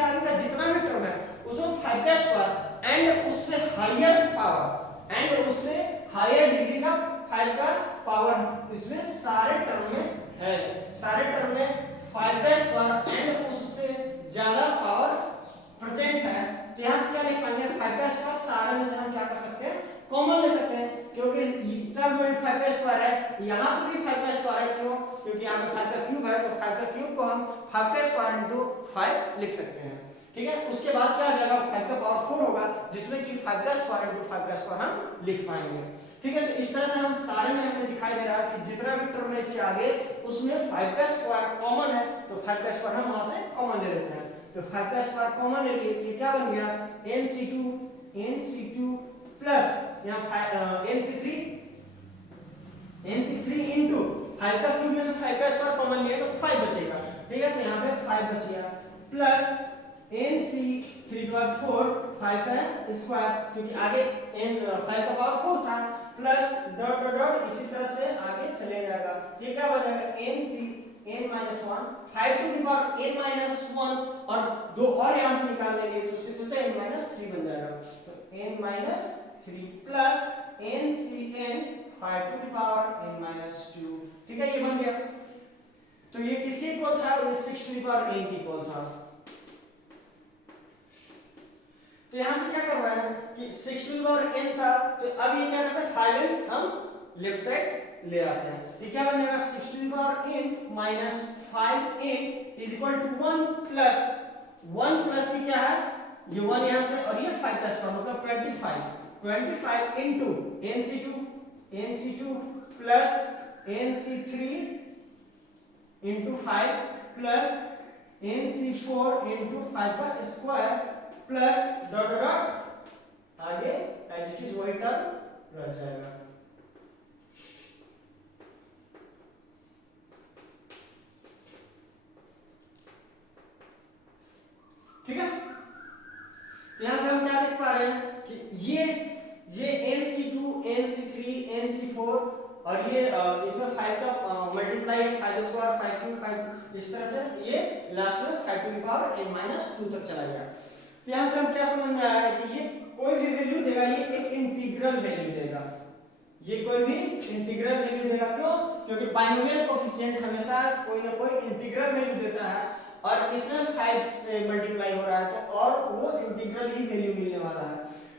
आगे का जितना भी टर्म है उसमें 5 का स्क्वायर एंड उससे हायर पावर एंड उससे हायर डिग्री का 5 का पावर इसमें सारे टर्म में है। सारे टर्म में 5 का स्क्वायर एंड उससे ज्यादा पावर प्रेजेंट है। तो यहाँ से क्या लिख पाएंगे 5 का स्क्वायर सारे में से हम क्या कर सकते हैं कॉमन ले सकते हैं, क्योंकि इस टर्म में 5 का स्क्वायर है, यहाँ पे भी 5 का स्क्वायर है। क्यों? क्योंकि यहाँ पे 5 का क्यूब है, तो 5 का क्यूब को हम 5 का स्क्वायर इनटू 5 लिख सकते हैं। ठीक है, उसके बाद क्या आ जाएगा 5 का पावर 4 होगा, जिसमें कि 5 का स्क्वायर इनटू 5 का स्क्वायर हम लिख पाएंगे। ठीक है, तो इस तरह से हम सारे में हमें दिखाई दे रहा है कि जितना भी टर्म है इससे आगे उसमें 5 का स्क्वायर कॉमन है, तो 5 का स्क्वायर हम वहां से कॉमन ले लेते हैं। तो 5 का स्क्वायर कॉमन ले लिए, ये क्या बन गया nc2 प्लस यहाँ nc3 इनटू 5 का क्यूब में से 5 का स्क्वायर कॉमन लिया तो 5 बचेगा। ठीक है, तो यहाँ पे 5 बच गया प्लस nc3 का 4 5 का स्क्वायर, क्योंकि आगे 5 का पावर 4 था, प्लस डॉट डॉट डॉट इसी तरह से आगे चले जाएगा। ये क्या बन जाएगा nc n-1 5 to the power n-1 और दो और यहां से निकाल देंगे तो उसके चलते n-3 बन जाएगा। तो n-3 plus ncn 5 to the power n-2। ठीक है, ये बन गया। तो ये किसके इक्वल था? ये 6 टू द पावर n के इक्वल था। तो यहां से क्या कर रहा है कि 6 टू द पावर n था, तो अब ये क्या करता है 5n हम लेफ्ट साइड ले आते हैं। ठीक है, बनेगा 6 to the power n minus 5n is equal to 1 plus ये क्या है ये 1 यहां से और ये 5 का स्क्वायर मतलब 25 into nc2 plus nc3 into 5 plus nc4 into 5 का square plus dot dot dot आगे एज इट इज वही टर्म रह जाएगा। ठीक है, तो यहां से हम क्या लिख पा रहे हैं कि ये nc2 nc3 nc4 और ये इसमें 5 का मल्टीप्लाई 5 स्क्वायर 5 क्यूब 5 इस तरह से ये लास्ट में 5 टू द पावर n-2 तक चला गया। तो यहां से हम क्या समझ में आ रहा है कि ये कोई भी वैल्यू देगा, ये एक इंटीग्रल वैल्यू देगा, ये कोई भी इंटीग्रल वैल्यू देगा। क्यों? क्योंकि बाइनोमियल कोएफिशिएंट हमेशा कोई ना कोई इंटीग्रल वैल्यू देता है और इसमें 5 से मल्टीप्लाई हो रहा है तो और वो इंटीग्रल ही वैल्यू मिलने वाला है।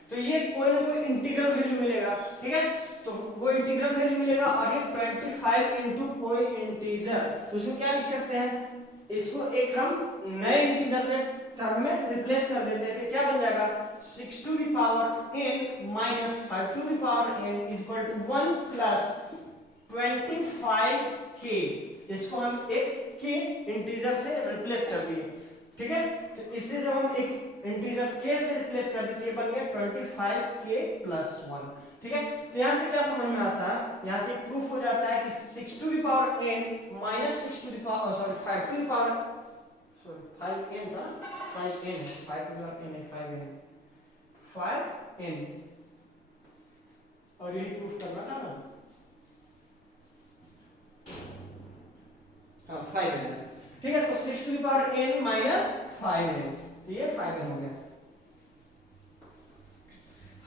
तो ये कोई ना कोई इंटीग्रल वैल्यू मिलेगा। ठीक है, तो वो इंटीग्रल वैल्यू मिलेगा और ये 25 इनटू कोई इंटीजर, तो इसको क्या लिख सकते हैं, इसको एक हम नए इंटीजर के टर्म में रिप्लेस कर देते हैं। तो क्या बन जाएगा 6 to the power n minus 5 to the power n is equal to 1 plus 25k। इसको हम एक के इंटीजर से रिप्लेस कर दिए। ठीक है। तो इससे जब हम एक इंटीजर k से रिप्लेस कर दें तो ये बन गया 25k + 1। ठीक है। तो यहां से क्या समझ में आता है, यहां से प्रूफ हो जाता है कि 6 to the power n minus 6 to the power sorry 5 to the power sorry 5n था 5n 5 to the power n 5n 5n और यही प्रूफ करना था ना। हाँ 5n। ठीक है। तो 6 to the power n minus 5n, तो ये 5n हो गया।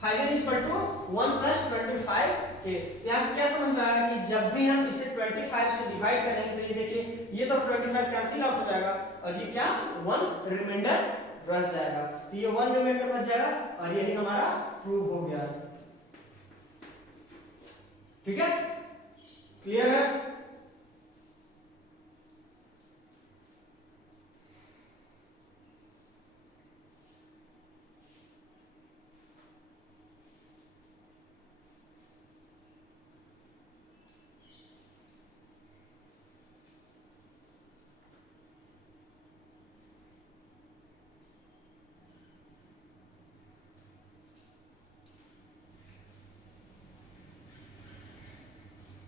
5n is equal to 1 + 25k। यहां से क्या समझ में आया कि जब भी हम इसे 25 से डिवाइड करेंगे तो ये देखिए ये तो 25 कैंसिल आउट हो जाएगा और ये क्या 1 रिमाइंडर रह जाएगा। तो ये 1 रिमाइंडर बच जाएगा और यही हमारा प्रूव हो गया। ठीक है, क्लियर है।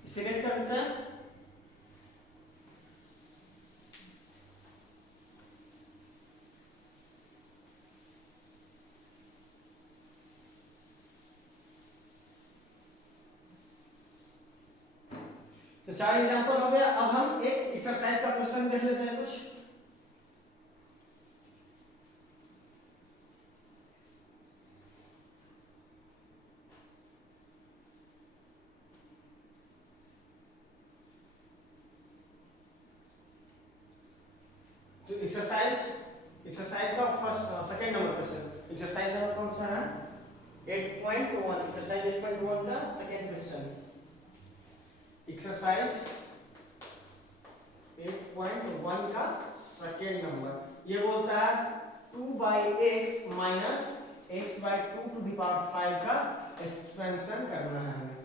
इसे नेक्स्ट कर देते हैं। तो 4 एग्जांपल हो गया। अब हम एक एक्सरसाइज का क्वेश्चन देख लेते हैं कुछ। तो एक्सरसाइज का first second number question, exercise number कौन सा है 8.1, एक्सरसाइज 8.1 का सेकंड क्वेश्चन। एक्सरसाइज 8.1 का सेकंड नंबर ये बोलता है 2/x minus x/2 to the power 5 का एक्सपेंशन करना है हमें।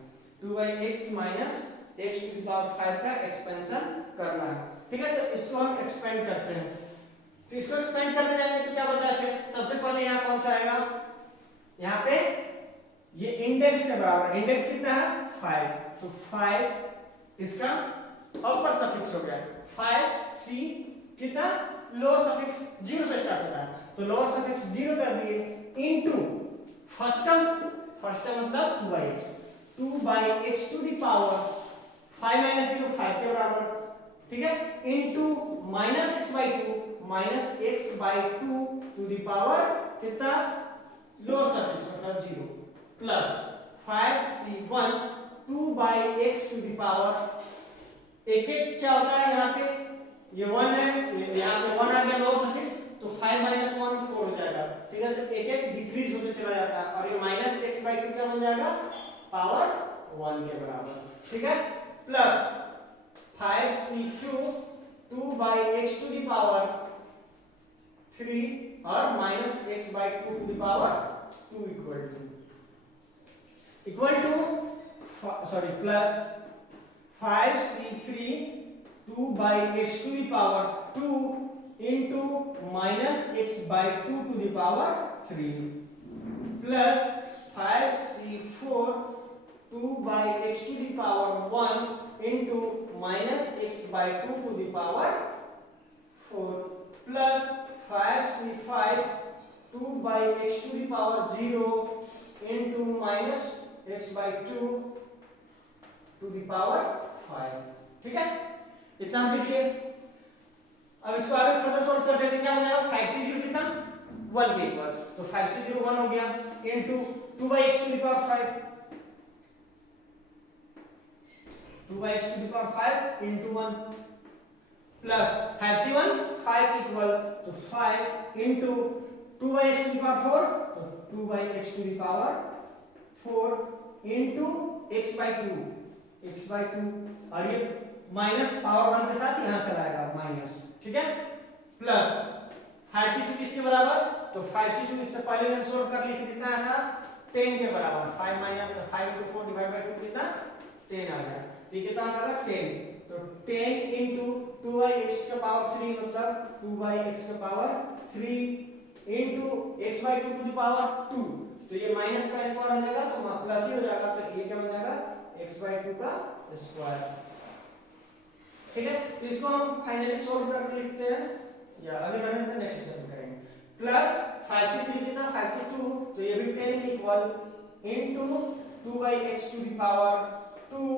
2/x minus x to the power 5 का एक्सपेंशन करना है। ठीक है। तो इसको हम एक्सपेंड करते हैं। तो इसको एक्सपेंड करने जाएंगे तो क्या बचा है, सबसे पहले यहाँ कौन सा आएगा, यहाँ पे ये इंडेक्स के बराबर, इंडेक्स कितना है 5, तो 5 इसका अपर सफिक्स हो गया 5c कितना लोअर सफिक्स 0 से स्टार्ट होता है तो लोअर सफिक्स 0 कर दिए इनटू फर्स्ट टर्म मतलब 2/x टू द पावर 5 - 0 5 के बराबर। ठीक है। Into -x/2 -x/2 to the power कितना लोअर सफिक्स मतलब 0 plus 5c1 2/x to the power एक क्या होता है यहाँ पे ये 1 है, यहाँ पे 1 आ गया लोअर सफिक्स तो 5 - 1 4 हो जाएगा। ठीक है। तो एक डिक्रीज होते चला जाता है और ये -x/2 क्या बन जाएगा पावर 1 के बराबर। ठीक है। Plus 5c3 2/x to the power 3 और -x/2 to the power 2 equal to sorry plus 5c3 2/x to the power 2 into -x/2 to the power 3 plus 5c4 2/x to the power 1 into -x/2 to the power 4 plus 5c5 2/x to the power 0 into -x/2 to the power 5। ठीक है। इतना हम लिख लिए। अब इसको आगे further solve करते हैं क्या हो जाएगा 5c0 कितना 1 के इक्वल तो 5c0 1 हो गया into 2/x to the power 5 2/x to the power 5 into 1 plus 5c1 5 equal तो 5 into 2/x to the power 4 तो 2/x to the power 4 into x/2 और ये माइनस पावर 1 के साथ यहां चलाएगा माइनस। ठीक है। प्लस 5c2 किसके बराबर तो 5c2 इससे पहले हम सॉल्व कर लिए थे कितना आया था 10 के बराबर 5 - 5 * 4 / 2 कितना 10 आ गया। ठीक है। कितना आ गया 10 तो तो 10 इंटू 2x का पावर 3 मतलब 2x का power 3 into x by 2 to the power 2, तो ये माइनस का स्क्वायर हो जाएगा तो प्लस ही हो जाएगा, तो ये क्या बन जाएगा x बाई 2 का स्क्वायर। ठीक है, तो इसको हम फाइनली सोल्व करके लिखते हैं, या अभी रन करके नेक्स्ट स्टेप करेंगे। प्लस 5 से 3 कितना 5 से 2, तो ये भी 10 equal into 2x to the power 2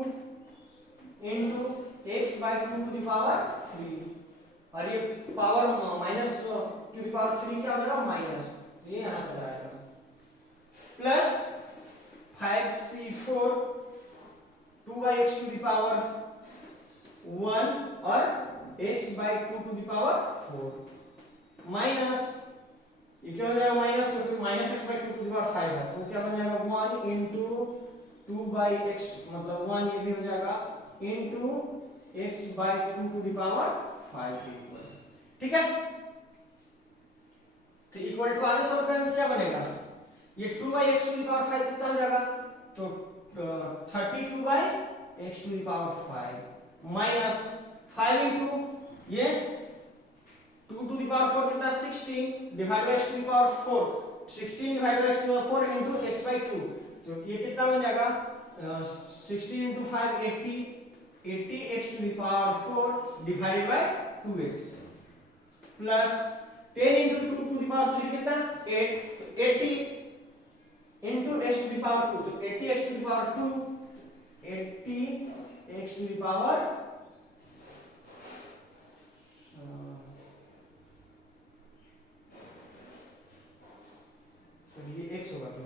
into x by 2 to the power 3, और ये power minus to the power 3 क्या हो जाएगा माइनस, ये यहां चला आएगा। Plus 5c4 2x to the power 1 और x by 2 to the power 4 minus, ये क्या हो जाएगा माइनस, क्योंकि minus x by 2 to the power 5 है, तो क्या बन जाएगा 1 इंटू 2 बाई x मतलब 1, ये भी हो जाएगा into x by 2 to the power 5 के इक्वल। ठीक है, तो इक्वल टू आगे सॉल्व करेंगे क्या बनेगा, ये 2 by x to the power 5 कितना हो जाएगा, तो 32 by x to the power 5 minus 5 into ये 2 टू द पावर 4 कितना 16 divide by x to the power 4, 16 divide by x to the power 4 into x by 2, तो ये कितना बन जाएगा 16 into 5 80, 80 x to the power 4 divided by 2x plus 10 into 2 to the power 3 कितना 8, तो 80 into x to the power 2, तो 80 x to the power 2, 80 x to the power ये x होगा, तो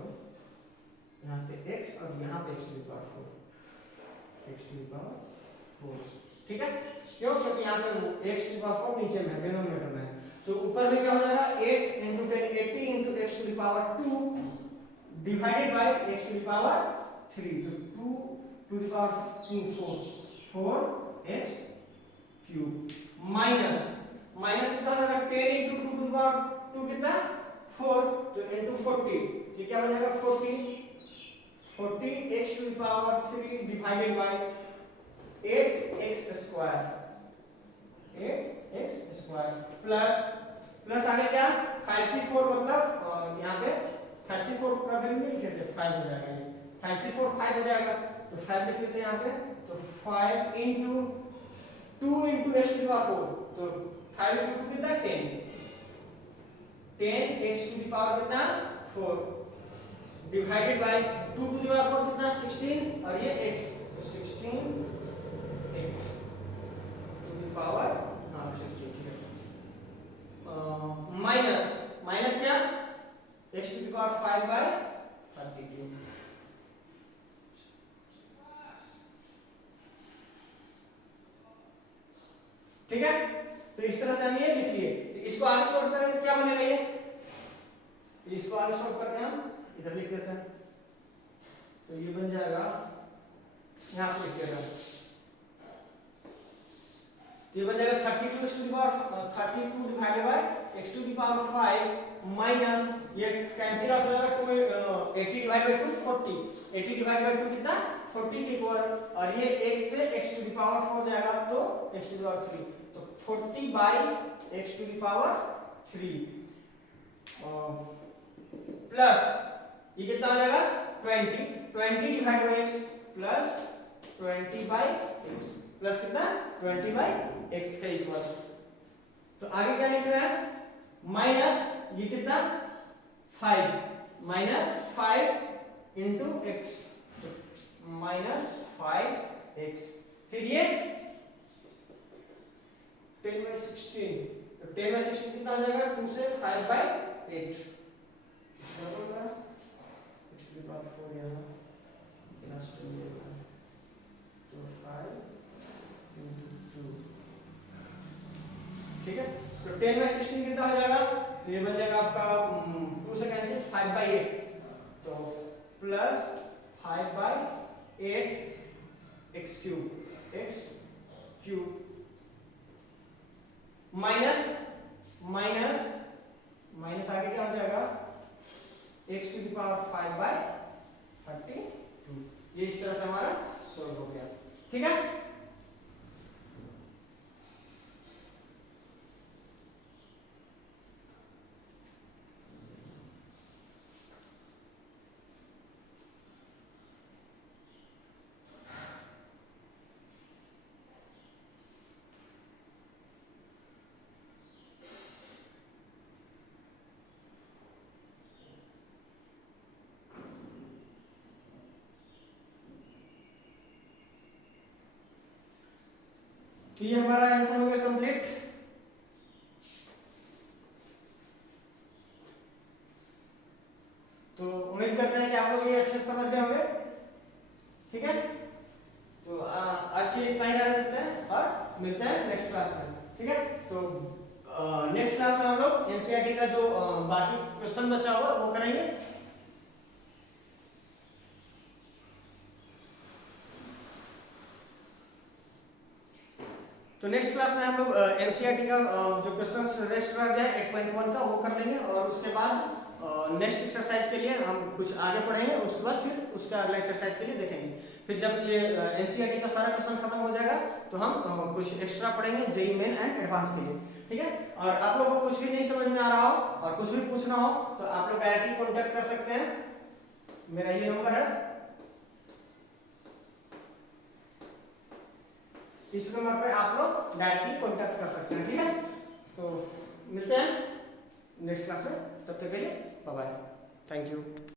यहाँ पे x और यहाँ पे x to the power 4, x to the power 4। ठीक है, क्यों, क्योंकि यहाँ पे x टू द पावर 4 नीचे में है, डिनोमिनेटर में है, तो ऊपर में क्या हो जाएगा 8 into 10 80 into x to the power 2 divided by x to the power 3, तो 2 to the power 2 4x cube minus minus कितना हो जाएगा 10 इंटू 2 टू द पावर 2 कितना 4, तो इंटू 40, ये क्या बन जाएगा 40 x to the power 3 divided by 8x square, 8x square plus plus आगे क्या 5c4 मतलब यहाँ पे 5c4 का वैल्यू नहीं लिखते 5 हो जाएगा, ये 5c4 5 हो जाएगा, तो 5 लिख लेते हैं यहाँ पे, तो 5 into 2 into x to the power 4, तो 5 इंटू 2 कितना 10 x टू द पावर कितना 4 divided by 2 to the power 4 कितना 16 और ये x, तो 16x टू द पावर 16, ठीक है, माइनस माइनस क्या x to the power 5 by 32। ठीक है, तो इस तरह से हम ये लिख लिए, तो इसको आगे सॉल्व करेंगे तो क्या बनेगा ये, इसको आगे सॉल्व करके हम इधर लिख देते हैं, तो ये बन जाएगा यहां पे लिखिएगा, ये बन जाएगा 32 to the power 32 divided by x to the power 5 minus ये कैंसिल आउट हो जाएगा 80 डिवाइड बाय 2 40, 80 डिवाइड बाय 2 कितना 40 के इक्वल, और ये x से x टू द पावर 4 जाएगा तो x टू द पावर 3, तो 40 by x to the power 3 plus ये कितना आ जाएगा 20 divide by x plus 20 by x plus कितना 20 बाय x का इक्वल, तो आगे क्या लिख रहा है माइनस ये कितना 5 minus 5 into x, minus 5x, फिर ये 10 बाय 16, तो 10 बाय 16 कितना हो जाएगा 2 से 5 बाय 8 बराबर है, इसके बाद 4 यहाँ प्लस 10 तो 5 into 2, ठीक है, तो 10 बाय 16 कितना हो जाएगा, तो ये बन जाएगा आपका 2 से कैंसिल 5 बाय 8, तो plus 5 by 8 x cube minus minus minus आगे क्या हो जाएगा x to the power 5 by 32, ये इस तरह से हमारा सोल्व हो गया। ठीक है, तो ये हमारा आंसर हो गया कंप्लीट। तो उम्मीद करते हैं कि आप लोग ये अच्छे से समझ गए होंगे। ठीक है, तो आज के लिए इतना ही रहने देते हैं और मिलते हैं नेक्स्ट क्लास में। ठीक है, तो नेक्स्ट क्लास में हम लोग एनसीईआरटी का जो बाकी क्वेश्चन बचा हुआ वो करेंगे। तो नेक्स्ट क्लास में हम लोग एनसीईआरटी का जो क्वेश्चन रेस्ट रह गया 8.1 का वो कर लेंगे, और उसके बाद नेक्स्ट एक्सरसाइज के लिए हम कुछ आगे पढ़ेंगे, उसके बाद फिर उसका अगला एक्सरसाइज के लिए देखेंगे। फिर जब ये एनसीईआरटी का सारा क्वेश्चन खत्म हो जाएगा तो हम कुछ एक्स्ट्रा पढ़ेंगे जेईई मेन एंड एडवांस के लिए। ठीक है, और आप लोगों को कुछ भी नहीं समझ में आ रहा हो और कुछ भी पूछना हो तो आप लोग डायरेक्टली कॉन्टेक्ट कर सकते हैं। मेरा ये नंबर है, इस नंबर पे आप लोग डायरेक्टली कॉन्टेक्ट कर सकते हैं। ठीक है, तो मिलते हैं नेक्स्ट क्लास में, तब तक के लिए बाय बाय, थैंक यू।